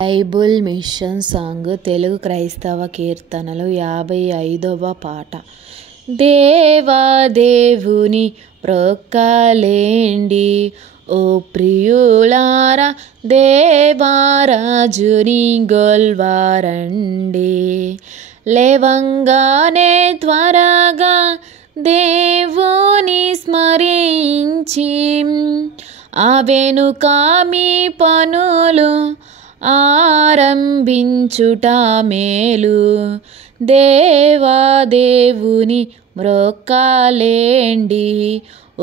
Bible machine song Telugu క్రైస్తవ కీర్తనలు 55వ పాట. దేవాదేవుని ప్రొక్కలేండి ఓ ప్రియులారా, దేవరాజుని గొల్వారండి. లేవంగానే త్వరగా దేవుని స్మరించి ఆ వెనుక మీ పనులు ఆరంభించుట మేలు. దేవాదేవుని మ్రొక్కలేండి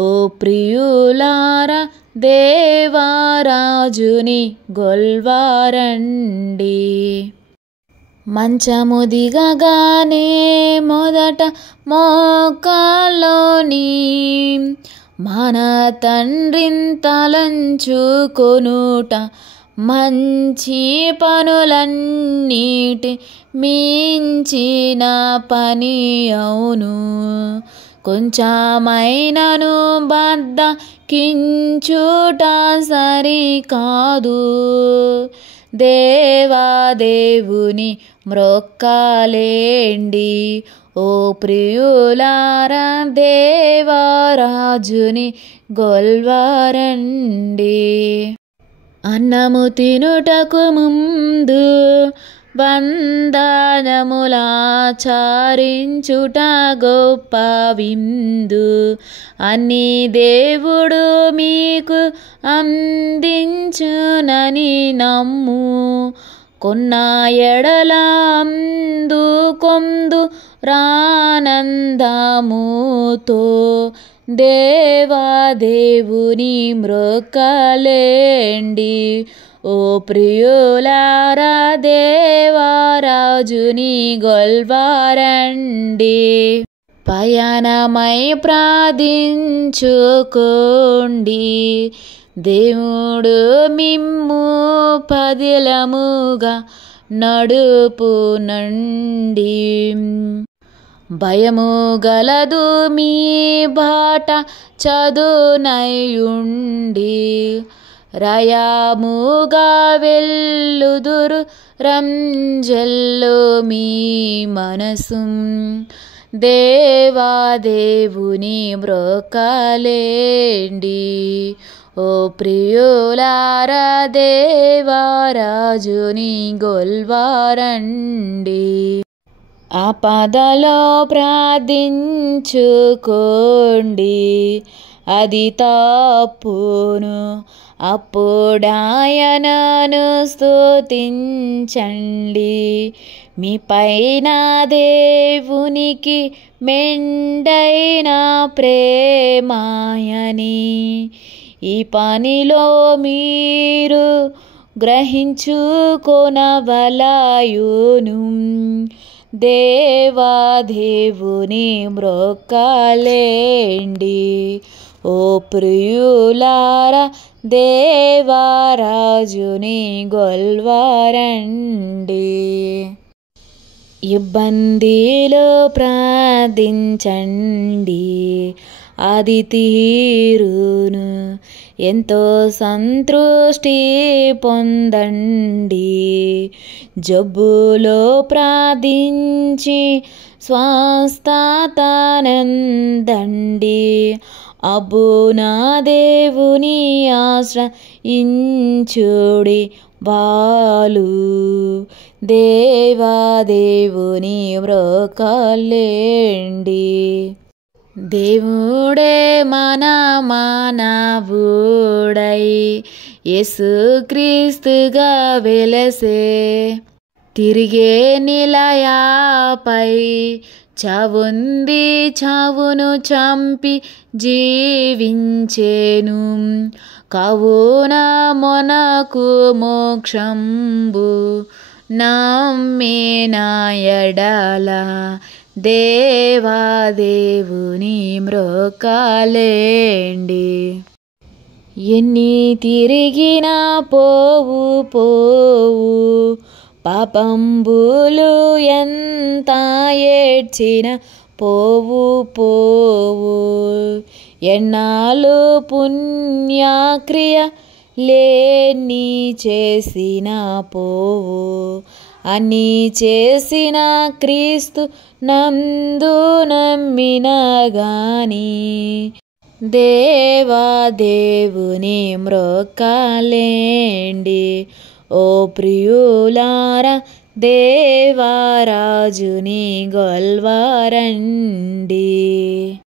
ఓ ప్రియులారా, దేవరాజుని గొల్వారండి. మంచము దిగగానే మొదట మోకాల్లోని మన తండ్రిని తలంచుకొనుట మంచి పనులన్నిటి మించిన పని అవును. కొంచెమైనను బద్ధకించుట సరికాదు. దేవాదేవుని మ్రొక్కలేండి ఓ ప్రియులారా, దేవరాజుని గొల్వారండి. అన్నము తినుటకు ముందు వందనములాచరించుట గొప్ప విందు. అన్ని దేవుడు మీకు అందించునని నమ్ము. కొన్న ఎడల అందుకొందు రానందముతో. దేవాదేవుని మ్రొక్కలేండి ఓ ప్రియులారా, దేవరాజుని గొల్వారండి. పయనమై ప్రార్థించుకోండి, దేవుడు మిమ్ము పదిలముగా నడుపునండి. భయము గలదు మీ బాట చదునయుండి. రయముగా వెళ్ళుదురు రంజల్లో మీ మనసు. దేవాదేవుని మ్రొక్కలేండి ఓ ప్రియులారా, దేవరాజుని గొల్వారండి. ఆపదలో ప్రార్థించుకోండి, అది తప్పును. అప్పుడాయనను స్తుతించండి. మీ పైన దేవునికి మెండైన ప్రేమాయని ఈ పనిలో మీరు గ్రహించుకొనవలయును. దేవాదేవుని మ్రొక్కలేండి ఓ ప్రియులారా, దేవరాజుని గొల్వారండి. ఇబ్బందిలో ప్రార్థించండి, అది తీరును. ఎంతో సంతృష్టి పొందండి. జబ్బులో ప్రార్థించి స్వస్థతనందండి. అబ్బునా దేవుని ఆశ్రయించుడి వాలు. దేవాదేవుని మ్రొక్కలేండి. దేవుడే మన మానవుడై యేసుక్రీస్తుగా వెలసే. తిరిగే నిలయపై చావుంది, చావును చంపి జీవించేను. కావున మనకు మోక్షంబు నమ్మిన ఎడల దేవాదేవుని మ్రొక్కలేండి. ఎన్ని తిరిగినా పోవు పాపంబులు, ఎంత ఏడ్చిన పోవు. ఎన్నాళ్ళు పుణ్యక్రియ లేని చేసిన పోవు అని చేసిన క్రీస్తు నందు నమ్మిన గాని దేవుని మ్రొక్కలేండి. ఓ ప్రియులారా దేవరాజుని గొల్వారండి.